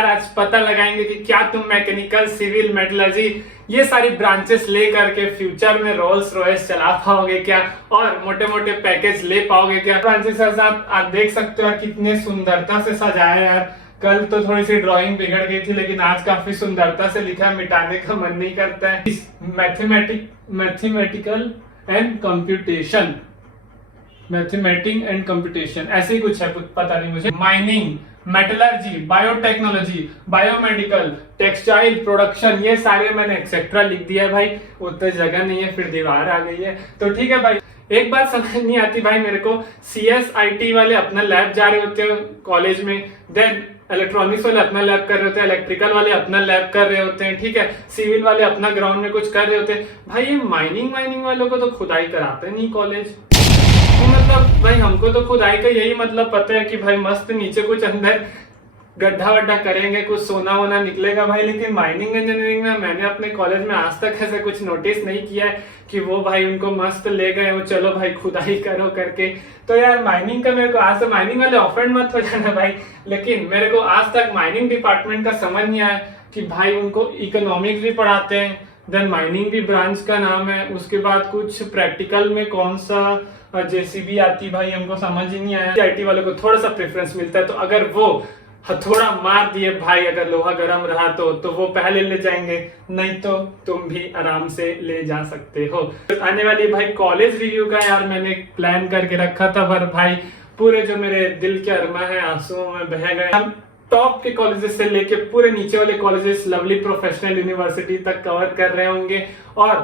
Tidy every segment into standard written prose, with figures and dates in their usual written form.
यार आज पता लगाएंगे कि क्या तुम मैकेनिकल, सिविल, मेटलर्जी ये सारी ब्रांचेस ले करके फ्यूचर में रोल्स रॉयस चला पाओगे क्या और मोटे मोटे पैकेज ले पाओगे क्या। ब्रांचेस के साथ आप देख सकते हो यार कितने सुंदरता से सजाया है यार। कल तो थोड़ी सी ड्राइंग बिगड़ गई थी लेकिन आज काफी सुंदरता से लिखा है, मिटाने का मन नहीं करता है। Mathematical and computation, mathematics and computation ऐसे ही कुछ है, पता नहीं मुझे। Mining, metallurgy, biotechnology, biomedical, textile production, ये सारे मैंने एक्सेट्रा लिख दिया है भाई। उतनी जगह नहीं है, फिर दीवार आ गई है तो ठीक है भाई। एक बात समझ नहीं आती भाई मेरे को, CSIT वाले अपना लैब जा रहे होते हैं कॉलेज में, देन इलेक्ट्रॉनिक्स वाले अपना लैब कर रहे होते हैं, इलेक्ट्रिकल वाले अपना लैब कर रहे होते हैं, ठीक है, सिविल वाले अपना ग्राउंड में कुछ कर रहे होते हैं। भाई ये माइनिंग वालों को तो खुदाई कराते नहीं कॉलेज, मतलब भाई हमको तो खुदाई का यही मतलब पता है कि भाई मस्त नीचे कुछ अंदर गड्ढा वड्ढा करेंगे, कुछ सोना वोना निकलेगा भाई। लेकिन माइनिंग इंजीनियरिंग में मैंने अपने कॉलेज में आज तक ऐसा कुछ नोटिस नहीं किया है कि वो भाई उनको मस्त ले गए वो चलो भाई खुदाई करो करके। तो यार माइनिंग का मेरे को आज से, माइनिंग वाले ऑफेंड मत हो जाना भाई, लेकिन मेरे को आज तक माइनिंग डिपार्टमेंट का समझ नहीं आया कि भाई उनको इकोनॉमिक्स भी पढ़ाते हैं, देन माइनिंग भी ब्रांच का नाम है, उसके बाद कुछ प्रैक्टिकल में कौन सा JCB आती भाई हमको समझ ही नहीं आया। IT वालों को थोड़ा सा प्रेफरेंस मिलता है, तो अगर वो हथौड़ा मार दिए भाई, अगर लोहा गर्म रहा तो वो पहले ले जाएंगे, नहीं तो तुम भी आराम से ले जा सकते हो। आने वाली भाई कॉलेज रिव्यू का यार मैंने प्लान करके रखा था, पर भाई पूरे जो मेरे दिल के अरमा है आंसुओं में बह गए। हम टॉप के कॉलेजेस से लेके पूरे नीचे वाले कॉलेजेस, लवली प्रोफेशनल यूनिवर्सिटी तक कवर कर रहे होंगे और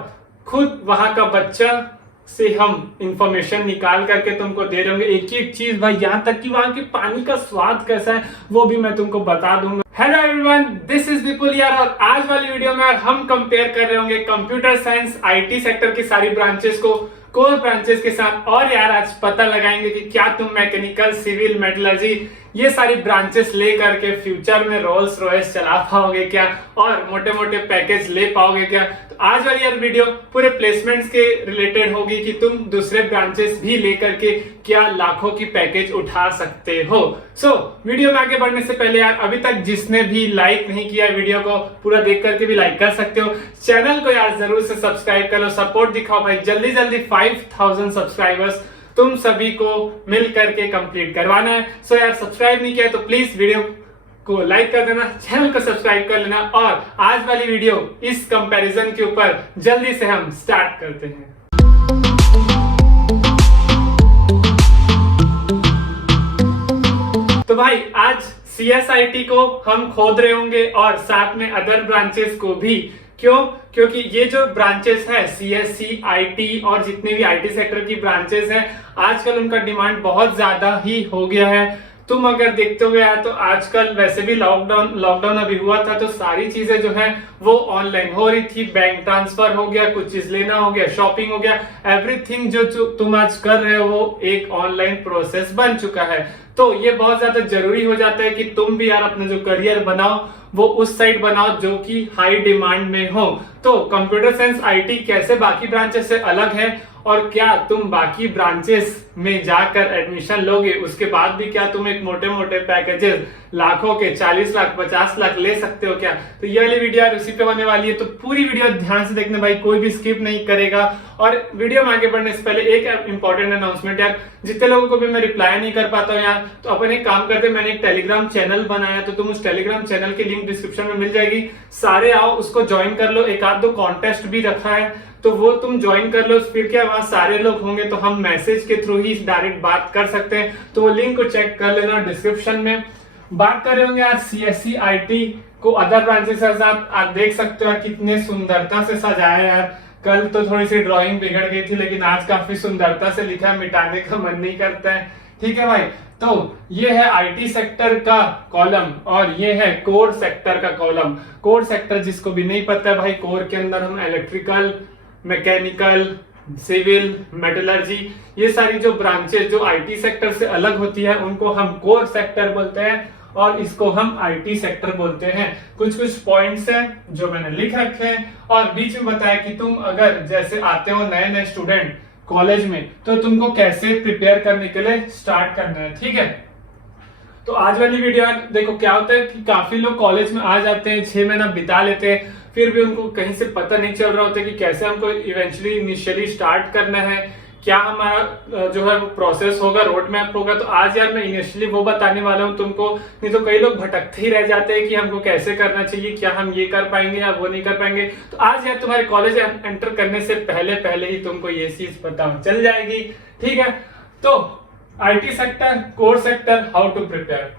खुद वहां का बच्चा से हम इंफॉर्मेशन निकाल करके तुमको दे रहे होंगे, एक एक चीज भाई, यहाँ तक कि वहां के पानी का स्वाद कैसा है वो भी मैं तुमको बता दूंगा। हेलो एवरीवन, दिस इज विपुल यार, और आज वाली वीडियो में हम कंपेयर कर रहे होंगे कंप्यूटर साइंस IT सेक्टर की सारी ब्रांचेस को कोर ब्रांचेस के साथ। और यार आज पता लगाएंगे कि क्या तुम मैकेनिकल, सिविल, मेटलर्जी ये सारी ब्रांचेस ले करके फ्यूचर में रोल्स रॉयस चला पाओगे क्या और मोटे मोटे पैकेज ले पाओगे क्या। तो आज वाली यार वीडियो पूरे प्लेसमेंट्स के रिलेटेड होगी कि तुम दूसरे ब्रांचेस भी लेकर के क्या लाखों की पैकेज उठा सकते हो। सो वीडियो में आगे बढ़ने से पहले यार अभी तक जिसने भी लाइक नहीं किया वीडियो को पूरा देख करके भी लाइक कर सकते हो। चैनल को यार जरूर से सब्सक्राइब कर लो, सपोर्ट दिखाओ भाई, जल्दी जल्दी 5000 सब्सक्राइबर्स तुम सभी को मिल करके कंप्लीट करवाना है। सो यार सब्सक्राइब नहीं किया तो प्लीज वीडियो को लाइक कर देना, चैनल को सब्सक्राइब कर लेना, और आज वाली वीडियो इस कंपैरिजन के ऊपर जल्दी से हम स्टार्ट करते हैं। तो भाई आज CSIT को हम खोद रहे होंगे और साथ में अदर ब्रांचेस को भी। क्यों? क्योंकि ये जो ब्रांचेस है CSC, IT और जितने भी IT सेक्टर की ब्रांचेस हैं आजकल उनका डिमांड बहुत ज्यादा ही हो गया है। तुम अगर देखते हो यार तो आजकल वैसे भी लॉकडाउन अभी हुआ था तो सारी चीजें जो है वो ऑनलाइन हो रही थी, बैंक ट्रांसफर हो गया, कुछ चीज लेना हो गया, शॉपिंग हो गया, एवरीथिंग जो तुम आज कर रहे हो वो एक ऑनलाइन प्रोसेस बन चुका है। तो ये बहुत ज्यादा जरूरी हो जाता है कि तुम भी यार अपना जो करियर बनाओ वो उस साइड बनाओ जो कि हाई डिमांड में हो। तो कंप्यूटर साइंस IT कैसे बाकी ब्रांचेस से अलग है और क्या तुम बाकी ब्रांचेस में जाकर एडमिशन लोगे, उसके बाद भी क्या तुम एक मोटे मोटे पैकेजेस लाखों के 40 लाख 50 लाख ले सकते हो क्या। तो ये वाली वीडियो यार उसी पे होने वाली है, तो पूरी वीडियो ध्यान से देखना भाई, कोई भी स्किप नहीं करेगा। और वीडियो में आगे बढ़ने से पहले एक इंपॉर्टेंट अनाउंसमेंट यार, जितने लोगों को भी मैं रिप्लाई नहीं कर पाता हूँ यार, तो अपन एक काम करते, मैंने एक टेलीग्राम चैनल बनाया, तो तुम उस टेलीग्राम चैनल की लिंक डिस्क्रिप्शन में मिल जाएगी, सारे आओ उसको ज्वाइन कर लो। एक आध दो कॉन्टेस्ट भी रखा है तो वो तुम ज्वाइन कर लो, फिर क्या वहां सारे लोग होंगे तो हम मैसेज के थ्रू ही डायरेक्ट बात कर सकते हैं। तो वो लिंक को चेक कर लेना डिस्क्रिप्शन में। बात कर रहे होंगे यार CSC IT को अदर ब्रांचेस के साथ, आप देख सकते हो कितने सुंदरता से सजाया यार। कल तो थोड़ी सी ड्राइंग बिगड़ गई थी लेकिन आज काफी सुंदरता से लिखा है, मिटाने का मन नहीं करता है। ठीक है भाई, तो ये है IT सेक्टर का कॉलम और ये है कोर सेक्टर का कॉलम। कोर सेक्टर जिसको भी नहीं पता है भाई, कोर के अंदर हम इलेक्ट्रिकल, मैकेनिकल, सिविल, मेटलर्जी ये सारी जो ब्रांचेस जो IT सेक्टर से अलग होती है उनको हम कोर सेक्टर बोलते हैं और इसको हम IT सेक्टर बोलते हैं। कुछ कुछ पॉइंट्स हैं जो मैंने लिख रखे हैं और बीच में बताया कि तुम अगर जैसे आते हो नए नए स्टूडेंट कॉलेज में तो तुमको कैसे प्रिपेयर करने के लिए स्टार्ट करना है। ठीक है, तो आज वाली वीडियो देखो क्या होता है कि काफी लोग कॉलेज में आ जाते हैं, 6 महीना बिता लेते हैं, फिर भी उनको कहीं से पता नहीं चल रहा होता कि कैसे हमको इवेंचुअली इनिशियली स्टार्ट करना है, क्या हमारा जो है वो प्रोसेस होगा, रोड मैप होगा। तो आज यार मैं इनिशियली वो बताने वाला हूँ तुमको। नहीं तो कई लोग भटकते ही रह जाते हैं कि हमको कैसे करना चाहिए, क्या हम ये कर पाएंगे या वो नहीं कर पाएंगे। तो आज यार तुम्हारे कॉलेज एंटर करने से पहले ही तुमको ये चीज पता चल जाएगी, ठीक है। तो IT sector, core sector, how to prepare.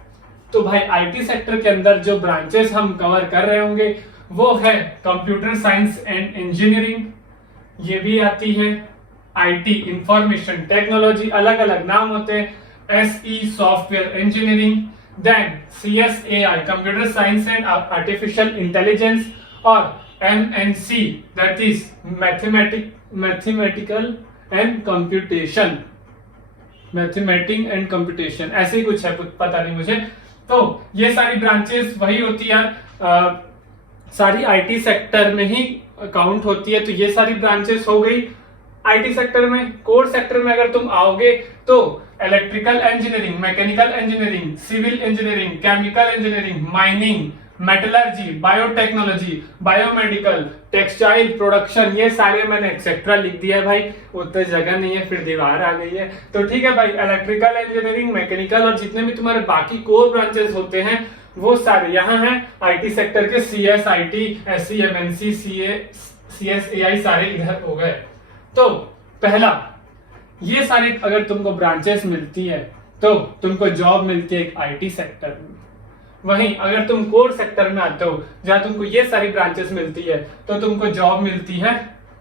तो भाई आईटी सेक्टर के अंदर जो ब्रांचेस हम कवर कर रहे होंगे वो है कंप्यूटर साइंस एंड इंजीनियरिंग, ये भी आती है आईटी इंफॉर्मेशन टेक्नोलॉजी, अलग अलग नाम होते हैं, SE software engineering, then CSAI computer science and artificial intelligence, और MNC that is mathematical and computation, mathematics and computation, ऐसे ही कुछ है, पता नहीं मुझे। तो ये सारी ब्रांचेस वही होती है यार, सारी आईटी सेक्टर में ही काउंट होती है। तो ये सारी ब्रांचेस हो गई आईटी सेक्टर में। कोर सेक्टर में अगर तुम आओगे तो electrical engineering, mechanical engineering, civil engineering, chemical engineering, mining, metallurgy, biotechnology, biomedical, textile production, ये सारे मैंने एक्सेट्रा लिख दिया है भाई, उतनी जगह नहीं है, फिर दीवार आ गई है। तो ठीक है भाई, इलेक्ट्रिकल इंजीनियरिंग, मैकेनिकल और जितने भी तुम्हारे बाकी कोर ब्रांचेस होते हैं वो सारे यहाँ हैं आईटी सेक्टर के। सीएस, आईटी, एससी, एमएनसी, सीएसएआई सारे इधर हो गए। तो पहला, ये सारी अगर तुमको ब्रांचेस मिलती है तो तुमको जॉब मिलती है एक आईटी सेक्टर में। वहीं अगर तुम कोर सेक्टर में आते हो जहां तुमको ये सारी ब्रांचेस मिलती है तो तुमको जॉब मिलती है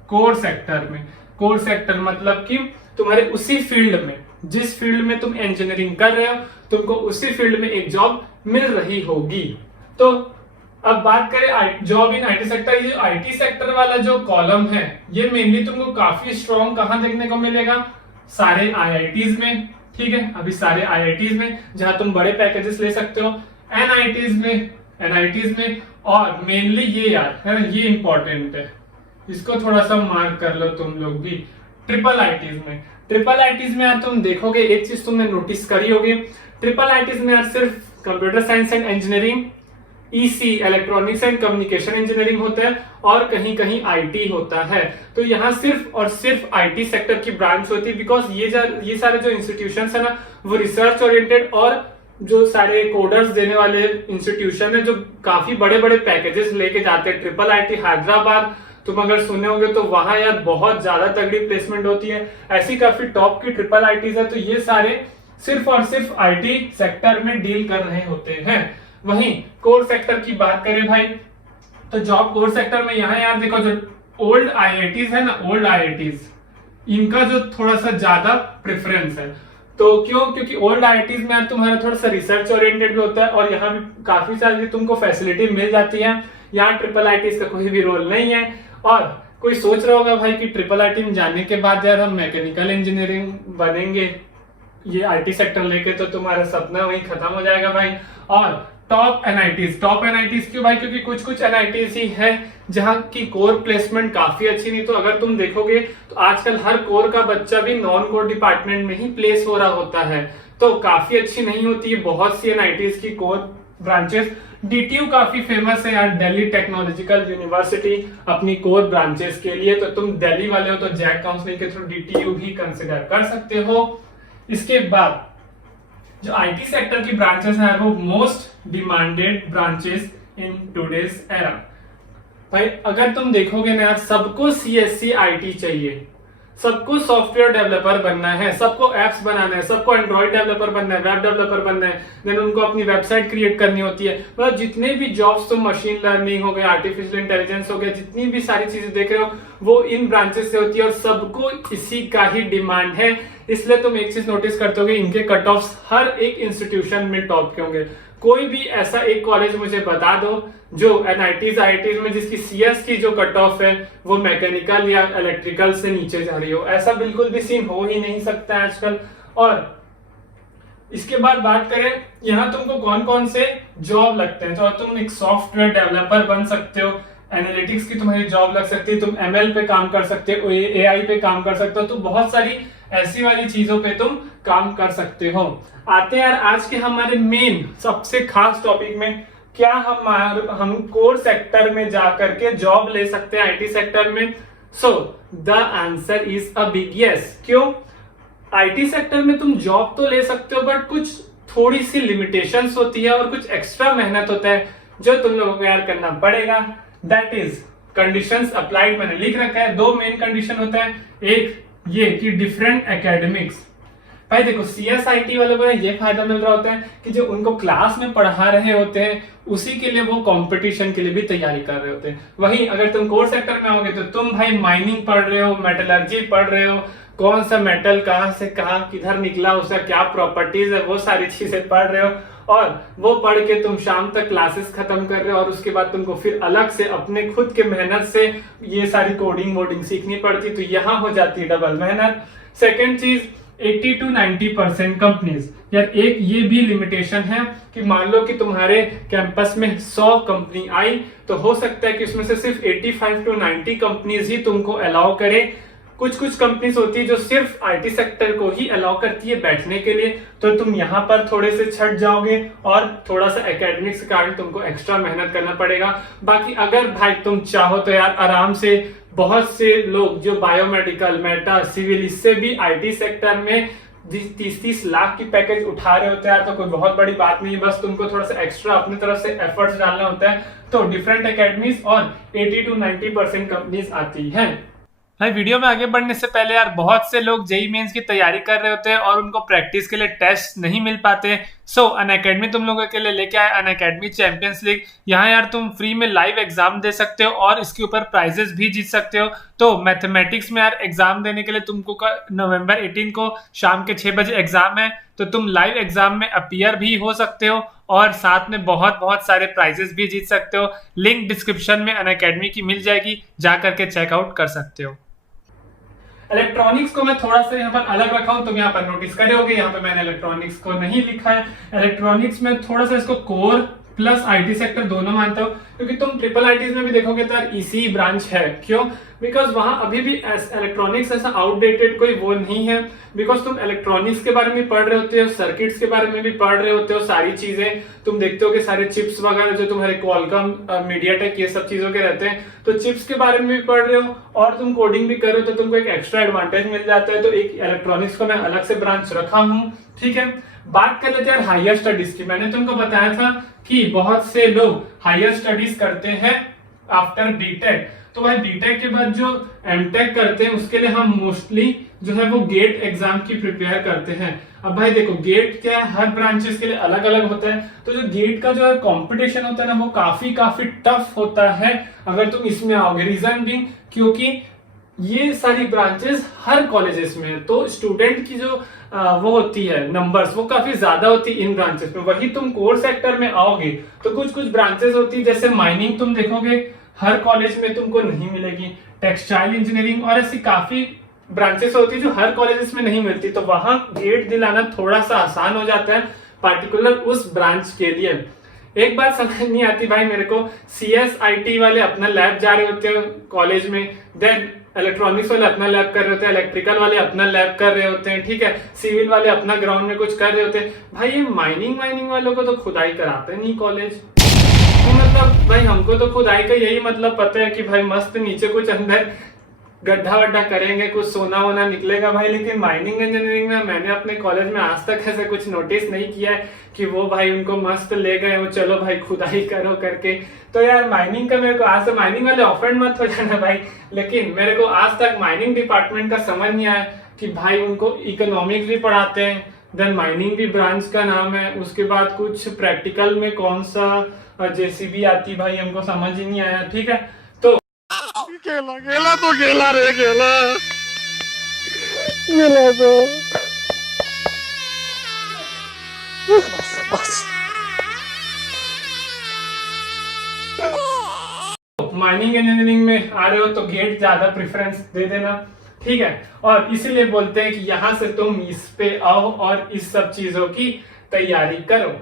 कोर सेक्टर में। कोर सेक्टर मतलब कि तुम्हारे उसी फील्ड में, जिस फील्ड में तुम इंजीनियरिंग कर रहे हो, तुमको उसी फील्ड में एक जॉब मिल रही होगी। तो अब बात करें जॉब इन आईटी सेक्टर, ये आईटी सेक्टर वाला जो कॉलम है ये मेनली तुमको काफी स्ट्रॉन्ग कहां देखने को मिलेगा, सारे आईआईटीज में, ठीक है। अभी सारे आईआईटीज में जहां तुम बड़े पैकेजेस ले सकते हो, एनआईटीज में, और मेनली ये यार है ना, ये इंपॉर्टेंट है, इसको थोड़ा सा मार्क कर लो तुम लोग भी, ट्रिपल आईटीज में। ट्रिपल आईटीज में यार तुम देखोगे एक चीज तुमने नोटिस करी होगी, ट्रिपल आईटीज में यार सिर्फ computer science and engineering, EC electronics and communication engineering होता है, और कहीं कहीं आईटी होता है। तो यहाँ सिर्फ और सिर्फ आईटी सेक्टर की ब्रांच होती है, बिकॉज ये सारे जो इंस्टीट्यूशंस है ना वो रिसर्च ओरिएंटेड और जो सारे कोडर्स देने वाले इंस्टीट्यूशन है जो काफी बड़े बड़े पैकेजेस लेके जाते हैं। ट्रिपल आईटी हैदराबाद तुम अगर सुने होंगे तो वहां यार बहुत ज्यादा तगड़ी प्लेसमेंट होती है, ऐसी काफी टॉप की ट्रिपल आईटीज है। तो ये सारे सिर्फ और सिर्फ आईटी सेक्टर में डील कर रहे होते हैं। वहीं कोर सेक्टर की बात करें भाई तो जॉब कोर सेक्टर में यहाँ यार देखो, जो ओल्ड आईआईटीज है ना, ओल्ड आईआईटीज, इनका जो थोड़ा सा ज्यादा प्रेफरेंस है। तो क्यों? क्योंकि ओल्ड आईआईटीज में यार तुम्हारा थोड़ा सा रिसर्च ओरिएंटेड भी होता है और यहाँ भी काफी सारी तुमको फैसिलिटी मिल जाती है। यहाँ ट्रिपल आईटीज का कोई भी रोल नहीं है। और कोई सोच रहा होगा भाई कि ट्रिपल आईटी में जाने के बाद यार हम मैकेनिकल इंजीनियरिंग बनेंगे ये आईटी सेक्टर लेके, तो तुम्हारा सपना वही खत्म हो जाएगा भाई। और टॉप एनआईटीज क्यों भाई? क्योंकि कुछ एनआईटीज ही है जहां की कोर प्लेसमेंट काफी अच्छी, नहीं तो अगर तुम देखोगे तो आजकल हर कोर का बच्चा भी नॉन कोर डिपार्टमेंट में ही प्लेस हो रहा होता है, तो काफी अच्छी नहीं होती है बहुत सी एनआईटीज की कोर ब्रांचेस। डीटीयू काफी फेमस है यार, दिल्ली टेक्नोलॉजिकल यूनिवर्सिटी अपनी कोर ब्रांचेस के लिए। तो तुम दिल्ली वाले हो तो जैक काउंसलिंग के थ्रू डीटीयू भी कंसिडर कर सकते हो। इसके बाद जो आईटी सेक्टर की ब्रांचेस हैं वो most demanded branches in today's era. भाई अगर तुम देखोगे ना यार, सबको सीएससी आईटी चाहिए, सबको सॉफ्टवेयर डेवलपर बनना है, सबको एप्स बनाना है, सबको एंड्रॉइड डेवलपर बनना है, वेब डेवलपर बनना है, देन उनको अपनी वेबसाइट क्रिएट करनी होती है। मतलब जितने भी जॉब्स तुम मशीन लर्निंग हो गया, आर्टिफिशियल इंटेलिजेंस हो गया, जितनी भी सारी चीजें देख रहे हो वो इन ब्रांचेस से होती है और सबको इसी का ही डिमांड है। इसलिए तुम एक चीज नोटिस करते होगे, इनके कट ऑफ्स हर एक इंस्टीट्यूशन में टॉप के होंगे। कोई भी ऐसा एक कॉलेज मुझे बता दो जो एनआईटीज आईआईटीज में जिसकी सीएस की जो कट ऑफ है वो मैकेनिकल या इलेक्ट्रिकल से नीचे जा रही हो, ऐसा बिल्कुल भी सीन हो ही नहीं सकता आजकल। और इसके बाद बात करें यहाँ तुमको कौन कौन से जॉब लगते हैं, तो तुम एक सॉफ्टवेयर डेवलपर बन सकते हो, एनालिटिक्स की तुम्हारी जॉब लग सकती है, तुम एमएल पे काम कर सकते हो, एआई पे काम कर सकते हो। तो बहुत सारी ऐसी वाली चीजों पे तुम काम कर सकते हो। आते हैं यार आज के हमारे मेन सबसे खास टॉपिक में, क्या हम कोर सेक्टर में जा करके जॉब ले सकते हैं आईटी सेक्टर में? So the answer is a big yes. क्यों? आईटी सेक्टर में तुम जॉब तो ले सकते हो, बट कुछ थोड़ी सी लिमिटेशंस होती है और कुछ एक्स्ट्रा मेहनत होता है जो तुम लोगों को यार करना पड़ेगा। दैट इज कंडीशंस अप्लाइड, मैंने लिख रखा है। दो मेन कंडीशन होता है, एक ये कि डिफरेंट एकेडमिक्स। भाई देखो सीएसआईटी वालों को ये फायदा मिल रहा होता है कि जो उनको क्लास में पढ़ा रहे होते हैं उसी के लिए वो कंपटीशन के लिए भी तैयारी कर रहे होते हैं। वहीं अगर तुम कोर सेक्टर में आओगे तो तुम भाई माइनिंग पढ़ रहे हो, मेटलर्जी पढ़ रहे हो, कौन सा मेटल कहाँ से कहाँ किधर निकला, उसका क्या प्रॉपर्टीज है, वो सारी चीजें पढ़ रहे हो। और वो पढ़ के तुम शाम तक क्लासेस खत्म कर रहे हो और उसके बाद तुमको फिर अलग से अपने खुद के मेहनत से ये सारी कोडिंग वोडिंग सीखनी पड़ती, तो यहाँ हो जाती है डबल मेहनत। सेकेंड चीज 80 to 90% कंपनीज, यार एक ये भी लिमिटेशन है कि मान लो कि तुम्हारे कैंपस में 100 कंपनी आई तो हो सकता है कि उसमें से सिर्फ 85 to 90 कंपनीज ही तुमको अलाउ करे। कुछ कंपनीज होती है जो सिर्फ आईटी सेक्टर को ही अलाउ करती है बैठने के लिए, तो तुम यहाँ पर थोड़े से छट जाओगे और थोड़ा सा एकेडमिक्स के कारण तुमको एक्स्ट्रा मेहनत करना पड़ेगा। बाकी अगर भाई तुम चाहो तो यार आराम से बहुत से लोग जो बायोमेडिकल, मेटा, सिविल, इससे भी आईटी सेक्टर में 30-30 लाख की पैकेज उठा रहे होते हैं, तो कोई बहुत बड़ी बात नहीं है, बस तुमको थोड़ा सा एक्स्ट्रा अपनी तरफ से एफर्ट्स डालना होता है। तो डिफरेंट एकेडमीज और 80 to 90% कंपनीज आती है। भाई वीडियो में आगे बढ़ने से पहले यार बहुत से लोग जेईई मेंस की तैयारी कर रहे होते हैं और उनको प्रैक्टिस के लिए टेस्ट नहीं मिल पाते। सो अनअकैडमी तुम लोगों के लिए लेके आए अनअकैडमी चैंपियंस लीग। यहाँ यार तुम फ्री में लाइव एग्जाम दे सकते हो और इसके ऊपर प्राइजेस भी जीत सकते हो। तो मैथमेटिक्स में यार एग्जाम देने के लिए तुमको नवंबर 18 को शाम के 6 बजे एग्जाम है, तो तुम लाइव एग्जाम में अपीयर भी हो सकते हो और साथ में बहुत सारे प्राइजेस भी जीत सकते हो। लिंक डिस्क्रिप्शन में अनअकैडमी की मिल जाएगी, जा करके चेकआउट कर सकते हो। इलेक्ट्रॉनिक्स को मैं थोड़ा सा यहाँ पर अलग रखा हूं, तुम यहाँ पर नोटिस करे होगे, यहाँ पे मैंने इलेक्ट्रॉनिक्स को नहीं लिखा है। इलेक्ट्रॉनिक्स में थोड़ा सा इसको कोर प्लस आईटी सेक्टर दोनों मानता हूँ, क्योंकि तुम ट्रिपल आईटीज में भी देखोगे तो यार इसी ब्रांच है। क्यों? बिकॉज वहां अभी भी इलेक्ट्रॉनिक्स ऐसा आउटडेटेड कोई वो नहीं है, बिकॉज तुम इलेक्ट्रॉनिक्स के बारे में पढ़ रहे होते हो, सर्किट्स के बारे में भी पढ़ रहे होते हो, सारी चीजें तुम देखते हो कि सारे चिप्स वगैरह जो तुम्हारे क्वालकॉम, मीडियाटेक, ये सब चीजों के रहते हैं, तो चिप्स के बारे में भी पढ़ रहे हो और तुम कोडिंग भी कर रहे हो, तो तुमको एक एक्स्ट्रा एडवांटेज मिल जाता है। तो एक इलेक्ट्रॉनिक्स को मैं अलग से ब्रांच रखा हूँ। ठीक है, बात कर लेते हैं हायर स्टडीज की। मैंने तुमको बताया था कि बहुत से लोग हायर स्टडीज करते हैं आफ्टर बीटेक, तो भाई बीटेक के बाद जो एमटेक करते हैं उसके लिए हम मोस्टली जो है वो गेट एग्जाम की प्रिपेयर करते हैं। अब भाई देखो गेट क्या है, हर ब्रांचेस के लिए अलग अलग होता है, तो जो गेट का जो है कंपटीशन होता है ना वो काफी टफ होता है अगर तुम इसमें आओगे। रीजन भी क्योंकि ये सारी ब्रांचेस हर कॉलेजेस में है, तो स्टूडेंट की जो वो होती है नंबर्स वो काफी ज्यादा होती है इन ब्रांचेस में। वही तुम कोर सेक्टर में आओगे तो कुछ ब्रांचेस होती है, जैसे माइनिंग तुम देखोगे हर कॉलेज में तुमको नहीं मिलेगी, टेक्सटाइल इंजीनियरिंग और ऐसी काफी ब्रांचेस होती है जो हर कॉलेजेस में नहीं मिलती, तो वहां गेट दिलाना थोड़ा सा आसान हो जाता है पार्टिकुलर उस ब्रांच के लिए। एक बात समझ नहीं आती भाई मेरे को, सीएसआईटी वाले अपना लैब जा रहे होते हैं कॉलेज में, देन इलेक्ट्रॉनिक्स वाले अपना लैब कर रहे होते हैं, इलेक्ट्रिकल वाले अपना लैब कर रहे होते हैं, ठीक है, सिविल वाले अपना ग्राउंड में कुछ कर रहे होते हैं। भाई ये माइनिंग वालों को तो खुदाई कराते नहीं कॉलेज, तो मतलब भाई हमको तो खुदाई का यही मतलब पता है कि भाई मस्त नीचे कुछ अंदर गड्ढा वड्ढा करेंगे, कुछ सोना वोना निकलेगा भाई, लेकिन माइनिंग इंजीनियरिंग में मैंने अपने कॉलेज में आज तक ऐसे कुछ नोटिस नहीं किया है कि वो भाई उनको मस्त ले गए वो चलो भाई खुदाई करो करके। तो यार माइनिंग का मेरे को आज से, माइनिंग वाले ऑफेंड मत हो जाना भाई, लेकिन मेरे को आज तक माइनिंग डिपार्टमेंट का समझ नहीं आया कि भाई उनको इकोनॉमिक्स भी पढ़ाते हैं, देन माइनिंग भी ब्रांच का नाम है, उसके बाद कुछ प्रैक्टिकल में कौन सा जेसीबी आती भाई हमको समझ ही नहीं आया। ठीक है, तो गेला तो गेला रे गेला तो माइनिंग इंजीनियरिंग में आ रहे हो तो गेट ज्यादा प्रेफरेंस दे देना, ठीक है, और इसीलिए बोलते हैं कि यहां से तुम इस पे आओ और इस सब चीजों की तैयारी करो।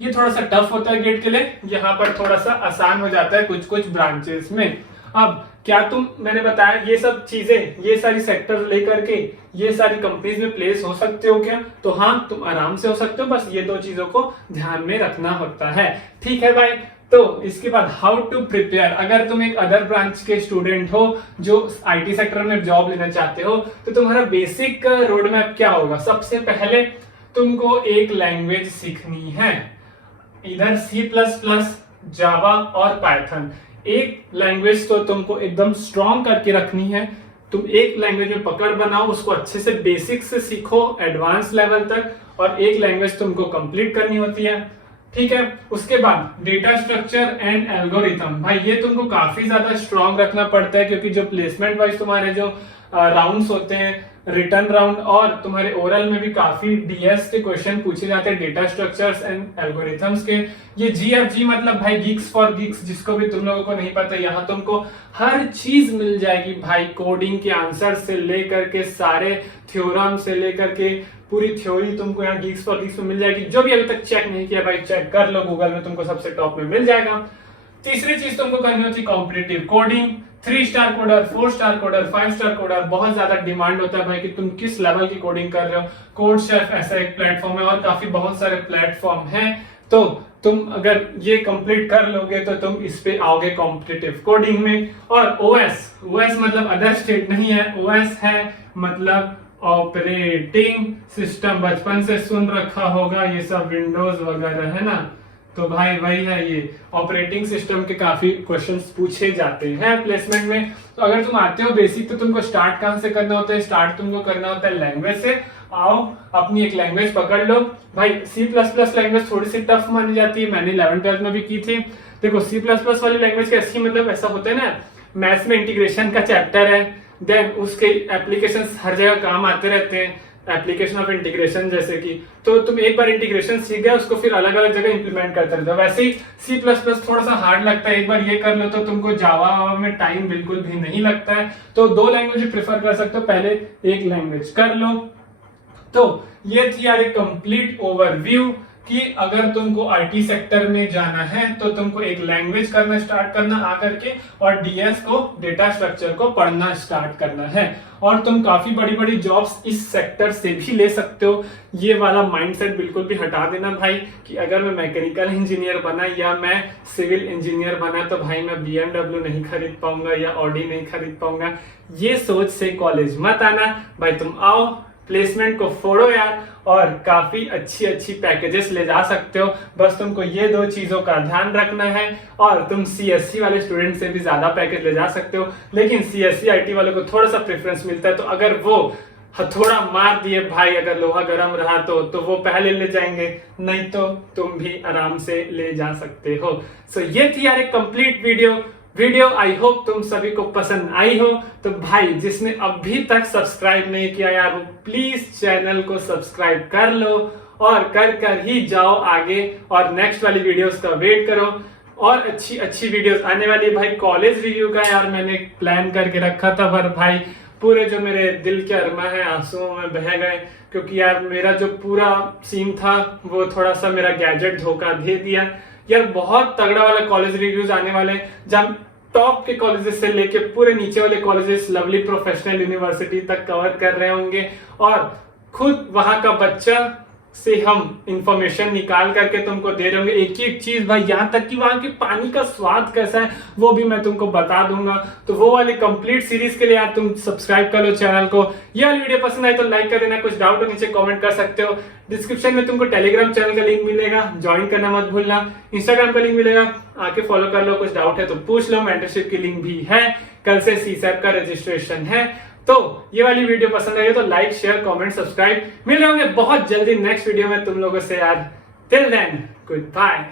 ये थोड़ा सा टफ होता है गेट के लिए, यहाँ पर थोड़ा सा आसान हो जाता है कुछ ब्रांचेस में। अब क्या तुम, मैंने बताया ये सब चीजें, ये सारी सेक्टर लेकर के ये सारी कंपनीज में प्लेस हो सकते हो क्या? तो हाँ, तुम आराम से हो सकते हो, बस ये दो चीजों को ध्यान में रखना होता है। ठीक है भाई। तो इसके बाद हाउ टू प्रिपेयर, अगर तुम एक अदर ब्रांच के स्टूडेंट हो जो आईटी सेक्टर में जॉब लेना चाहते हो, तो तुम्हारा बेसिक रोड मैप क्या होगा? सबसे पहले तुमको एक लैंग्वेज सीखनी है, इधर C++, जावा और पाइथन। एक लैंग्वेज तो तुमको एकदम स्ट्रॉन्ग करके रखनी है। तुम एक लैंग्वेज में पकड़ बनाओ, उसको अच्छे से बेसिक से सीखो एडवांस लेवल तक, और एक लैंग्वेज तुमको कंप्लीट करनी होती है। ठीक है। उसके बाद डेटा स्ट्रक्चर एंड एल्गोरिथम, भाई ये तुमको काफी ज्यादा स्ट्रॉन्ग रखना पड़ता है, क्योंकि जो प्लेसमेंट वाइज तुम्हारे जो राउंड्स होते हैं, रिटर्न राउंड और तुम्हारे ओरल में भी काफी डीएस के क्वेश्चन पूछे जाते हैं डेटा स्ट्रक्चर्स एंड एल्गोरिथम्स के। ये GFG मतलब भाई गीक्स फॉर गीक्स, जिसको भी तुम लोगों को नहीं पता, यहाँ तुमको हर चीज मिल जाएगी भाई, कोडिंग के आंसर से लेकर के सारे थ्योरम से लेकर के पूरी थ्योरी तुमको यहाँ गीक्स फॉर गीक्स में मिल जाएगी। जो भी अभी तक चेक नहीं किया भाई, चेक कर लो, गूगल में तुमको सबसे टॉप में मिल जाएगा। तीसरी चीज तुमको करनी होती है competitive coding, 3 star coder, 4 star coder, 5 star coder, बहुत ज्यादा डिमांड होता है भाई कि तुम किस लेवल की कोडिंग कर रहे हो। कोड शेफ ऐसा एक प्लेटफॉर्म है, और काफी बहुत सारे प्लेटफॉर्म हैं। तो तुम अगर ये कंप्लीट कर लोगे तो तुम इस पे आओगे कॉम्पिटिटिव कोडिंग में। और ओएस मतलब अदर स्टेट नहीं है, ओएस है मतलब ऑपरेटिंग सिस्टम, बचपन से सुन रखा होगा ये सब, विंडोज वगैरह है ना, तो भाई वही है, ये ऑपरेटिंग सिस्टम के काफी क्वेश्चंस पूछे जाते हैं प्लेसमेंट में। तो अगर तुम आते हो बेसिक, तो तुमको स्टार्ट कहां से करना होता है? स्टार्ट तुमको करना होता है लैंग्वेज से। आओ अपनी एक लैंग्वेज पकड़ लो भाई। C++ लैंग्वेज थोड़ी सी टफ मानी जाती है, मैंने 11th-12th में भी की थी। देखो C++ वाली लैंग्वेज कैसी, मतलब ऐसा होता है ना, मैथ्स में इंटीग्रेशन का चैप्टर है, देन उसके एप्लीकेशंस हर जगह काम आते रहते हैं, एप्लीकेशन ऑफ इंटीग्रेशन जैसे कि, तो तुम एक बार इंटीग्रेशन सीख गए, उसको फिर अलग अलग जगह इंप्लीमेंट करते रहते हो। वैसे ही C++ थोड़ा सा हार्ड लगता है, एक बार ये कर लो तो तुमको जावा में टाइम बिल्कुल भी नहीं लगता है। तो 2 लैंग्वेज प्रेफर कर सकते हो, पहले एक लैंग्वेज कर लो। तो ये थी यार एक कंप्लीट ओवरव्यू कि अगर तुमको आईटी सेक्टर में जाना है तो तुमको एक लैंग्वेज करना स्टार्ट करना आकर के, और डीएस को, डेटा स्ट्रक्चर को पढ़ना स्टार्ट करना है, और तुम काफी बड़ी बड़ी जॉब्स इस सेक्टर से भी ले सकते हो। ये वाला माइंडसेट बिल्कुल भी हटा देना भाई कि अगर मैं मैकेनिकल इंजीनियर बना या मैं सिविल इंजीनियर बना तो भाई मैं BMW नहीं खरीद पाऊंगा या ऑडी नहीं खरीद पाऊंगा। ये सोच से कॉलेज मत आना भाई, तुम आओ, प्लेसमेंट को फोड़ो यार, और काफी अच्छी अच्छी पैकेजेस ले जा सकते हो। बस तुमको ये 2 चीजों का ध्यान रखना है, और तुम CSC वाले स्टूडेंट से भी ज्यादा पैकेज ले जा सकते हो, लेकिन CSC IT वालों को थोड़ा सा प्रेफरेंस मिलता है। तो अगर वो हथौड़ा मार दिए भाई, अगर लोहा गर्म रहा तो वो पहले ले जाएंगे, नहीं तो तुम भी आराम से ले जा सकते हो। सो ये थी यार एक कंप्लीट वीडियो। आई होप तुम सभी को पसंद आई हो। तो भाई जिसने अभी तक सब्सक्राइब नहीं किया यार, वो प्लीज चैनल को सब्सक्राइब कर लो, और कर ही जाओ आगे, और नेक्स्ट वाली वीडियोस का वेट करो। और अच्छी अच्छी वीडियोस आने वाली है भाई। कॉलेज रिव्यू का यार मैंने प्लान करके रखा था, पर भाई पूरे जो मेरे दिल के अरमा है आंसुओं में बह गए, क्योंकि यार मेरा जो पूरा सीन था वो थोड़ा सा मेरा गैजेट धोखा दे दिया यार। बहुत तगड़ा वाला कॉलेज रिव्यूज आने वाले, जब टॉप के कॉलेजेस से लेके पूरे नीचे वाले कॉलेजेस, लवली प्रोफेशनल यूनिवर्सिटी तक कवर कर रहे होंगे, और खुद वहां का बच्चा से हम इंफॉर्मेशन निकाल करके तुमको दे रहे होंगे, एक एक चीज भाई, यहाँ तक कि वहां के पानी का स्वाद कैसा है वो भी मैं तुमको बता दूंगा। तो वो वाली कंप्लीट सीरीज के लिए यार तुम सब्सक्राइब कर लो चैनल को। ये वाली वीडियो पसंद आई तो लाइक कर देना, कुछ डाउट हो नीचे कमेंट कर सकते हो। डिस्क्रिप्शन में तुमको टेलीग्राम चैनल का लिंक मिलेगा, ज्वाइन करना मत भूलना। इंस्टाग्राम का लिंक मिलेगा, आके फॉलो कर लो, कुछ डाउट है तो पूछ लो। मेंटरशिप की लिंक भी है, कल से CSAP का रजिस्ट्रेशन है। तो ये वाली वीडियो पसंद आई तो लाइक, शेयर, कमेंट, सब्सक्राइब। मिल रहे होंगे बहुत जल्दी नेक्स्ट वीडियो में तुम लोगों से यार। Till then good bye.